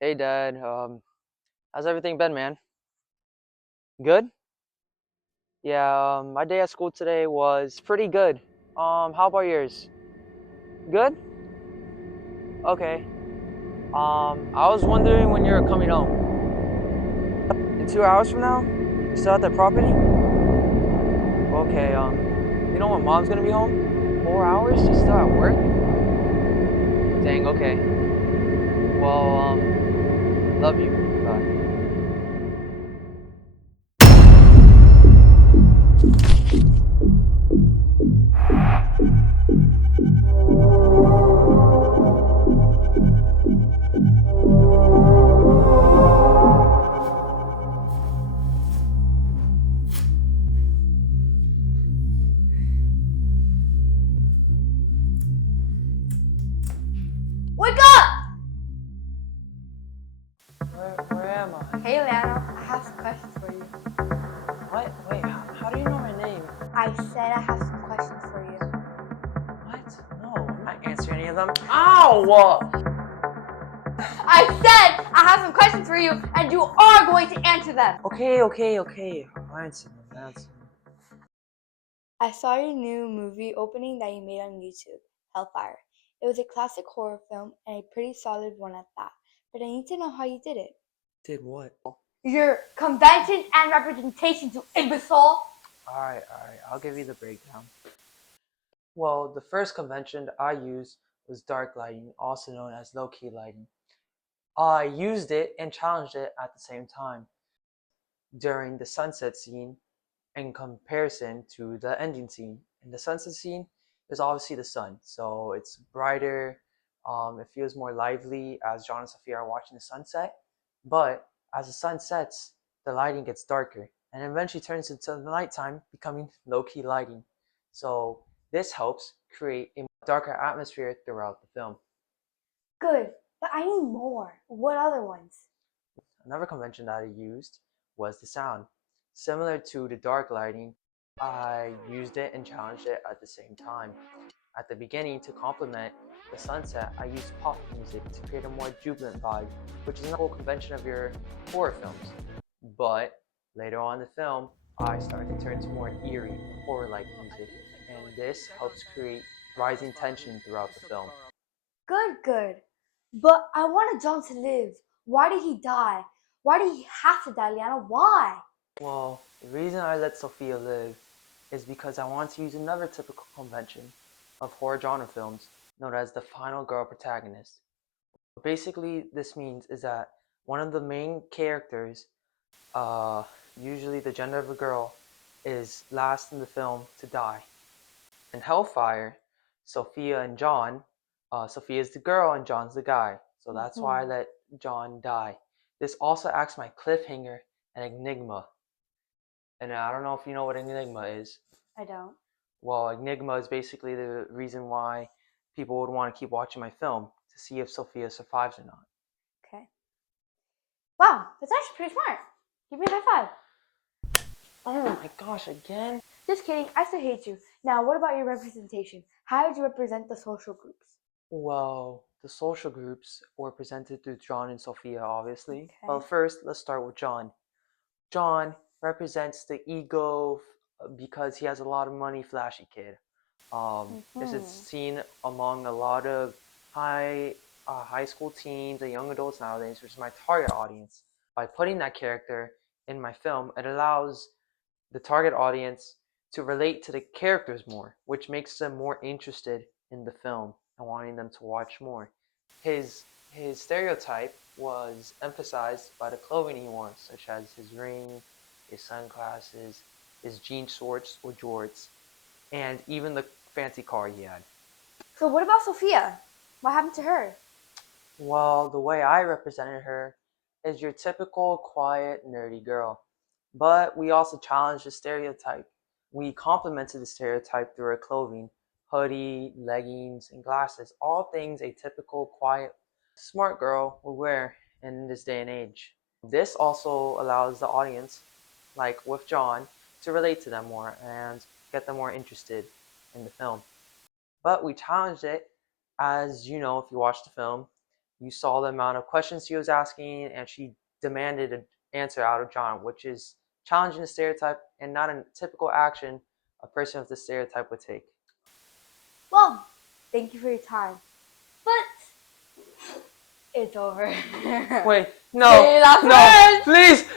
Hey Dad, how's everything been, man? Good? Yeah, my day at school today was pretty good. How about yours? Good? Okay. I was wondering when you're coming home. In 2 hours from now? You still at the property? Okay, you know when mom's gonna be home? 4 hours? She's still at work? Dang, okay. Well, love you. Bye. Wake up! Where am I? Hey, Lana, I have some questions for you. What? Wait, how do you know my name? I said I have some questions for you. What? No, I'm not answering any of them. Ow! I said I have some questions for you, and you are going to answer them. Okay. I'll answer them. I saw your new movie opening that you made on YouTube, Hellfire. It was a classic horror film and a pretty solid one at that. But I need to know how you did it. Did what? Your convention and representation, you imbecile! Alright, I'll give you the breakdown. Well, the first convention I used was dark lighting, also known as low-key lighting. I used it and challenged it at the same time during the sunset scene in comparison to the ending scene. In the sunset scene, there's obviously the sun, so it's brighter, it feels more lively as John and Sophia are watching the sunset. But as the sun sets, the lighting gets darker and eventually turns into the nighttime, becoming low-key lighting. So this helps create a darker atmosphere throughout the film. Good, but I need more. What other ones? Another convention that I used was the sound. Similar to the dark lighting, I used it and challenged it at the same time. At the beginning, to complement the sunset, I used pop music to create a more jubilant vibe, which is not a whole convention of your horror films. But later on in the film, I started to turn to more eerie, horror-like music, and this helps create rising tension throughout the film. Good. But I wanted John to live. Why did he die? Why did he have to die, Liana? Why? Well, the reason I let Sophia live is because I want to use another typical convention of horror genre films known as the final girl protagonist. What basically this means is that one of the main characters, uh, usually the gender of a girl, is last in the film to die. In Hellfire, Sophia and John, Sophia's the girl and John's the guy, so that's why I let John die. This also acts my cliffhanger and enigma. And I don't know if you know what enigma is. I don't. Well, enigma is basically the reason why people would want to keep watching my film to see if Sophia survives or not. Okay. Wow, that's actually pretty smart. Give me a high five. Oh my gosh, again? Just kidding, I still hate you. Now, what about your representation? How did you represent the social groups? Well, the social groups were presented through John and Sophia, obviously. Okay. Well, first, let's start with John. John represents the ego because he has a lot of money, flashy kid. This is seen among a lot of high school teens and young adults nowadays, which is my target audience. By putting that character in my film, it allows the target audience to relate to the characters more, which makes them more interested in the film and wanting them to watch more. His his stereotype was emphasized by the clothing he wore, such as his ring, his sunglasses, his jean shorts or jorts, and even the fancy car he had. So, what about Sophia? What happened to her? Well, the way I represented her is your typical quiet, nerdy girl. But we also challenged the stereotype. We complemented the stereotype through her clothing: hoodie, leggings, and glasses, all things a typical, quiet, smart girl would wear in this day and age. This also allows the audience, like with John, to relate to them more and get them more interested in the film. But we challenged it, as you know if you watch the film, You saw the amount of questions she was asking, and she demanded an answer out of John, which is challenging the stereotype and not a typical action a person of the stereotype would take. Well, thank you for your time. But it's over. Wait, no, Say that no, first! please,